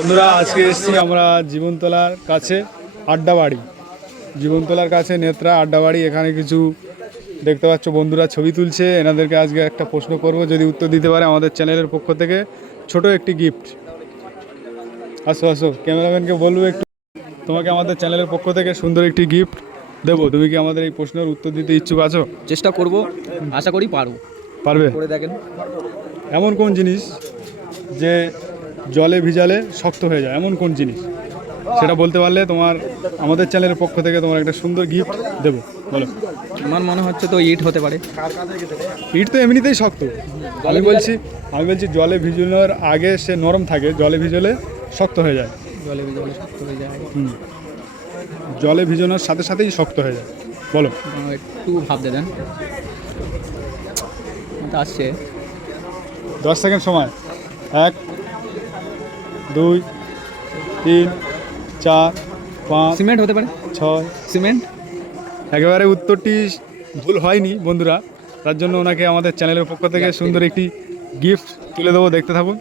বন্ধুরা আজকে এসেছি আমরা জীবনতলার কাছে আড্ডাবাড়ি। জীবনতলার কাছে নেত্রা আড্ডাবাড়ি। এখানে কিছু দেখতে পাচ্ছ বন্ধুরা ছবি তুলছে। এনাদেরকে আজকে একটা প্রশ্ন করব, যদি উত্তর দিতে পারে আমাদের চ্যানেলের পক্ষ থেকে ছোট একটি গিফট। আসো আসো, ক্যামেরাম্যানকে বলবো একটু, তোমাকে আমাদের চ্যানেলের পক্ষ থেকে সুন্দর একটি গিফট দেবো। তুমি কি আমাদের এই প্রশ্নের উত্তর দিতে ইচ্ছুক আছো? চেষ্টা করব, আশা করি পারবো। পারবে? করে দেখেন। এমন কোন জিনিস যে জলে ভিজালে শক্ত হয়ে যায়, এমন কোন জিনিস? সেটা বলতে পারলে তোমার আমাদের চ্যানেলের পক্ষ থেকে তোমার একটা সুন্দর গিফট দেবো। বলো। আমার মনে হচ্ছে তো ইট হতে পারে। ইট তো এমনিতেই শক্ত। আমি বলছি জলে ভিজানোর আগে সে নরম থাকে, জলে ভিজালে শক্ত হয়ে যায়। জলে ভিজালে শক্ত হয়ে যায়। জলে ভিজানোর সাথে সাথেই শক্ত হয়ে যায়। বলো। একটু ভাবতে দেন, আসছে 10 সেকেন্ড সময়। 1 2 3 4 5 সিমেন্ট হতে পারে। 6। সিমেন্ট। একেবারে উত্তরটি ভুল হয়নি বন্ধুরা, তার জন্য ওনাকে আমাদের চ্যানেলের পক্ষ থেকে সুন্দর একটি গিফট তুলে দেবো। দেখতে থাকুন।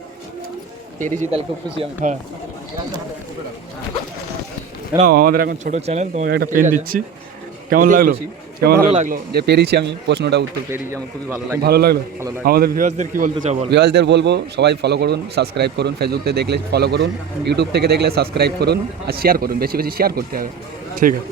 পেরেছি, তাহলে খুব খুশি আমি। হ্যাঁ, নাও আমাদের এখন ছোট চ্যানেল, তোমাকে একটা পেন দিচ্ছি। কেমন লাগলো? কেমন ভালো লাগলো যে পেরেছি, আমি প্রশ্নটা উত্তর পেরেছি, আমার খুবই ভালো লাগে। ভালো লাগলো? ভালো লাগে। আমাদের ভিউয়ার্সদের কি বলতে চাও? বলো। ভিউয়ার্সদের বলবো সবাই ফলো করুন, সাবস্ক্রাইব করুন। ফেসবুক থেকে দেখলে ফলো করুন, ইউটিউব থেকে দেখলে সাবস্ক্রাইব করুন, আর শেয়ার করুন। বেশি বেশি শেয়ার করতে হবে। ঠিক আছে।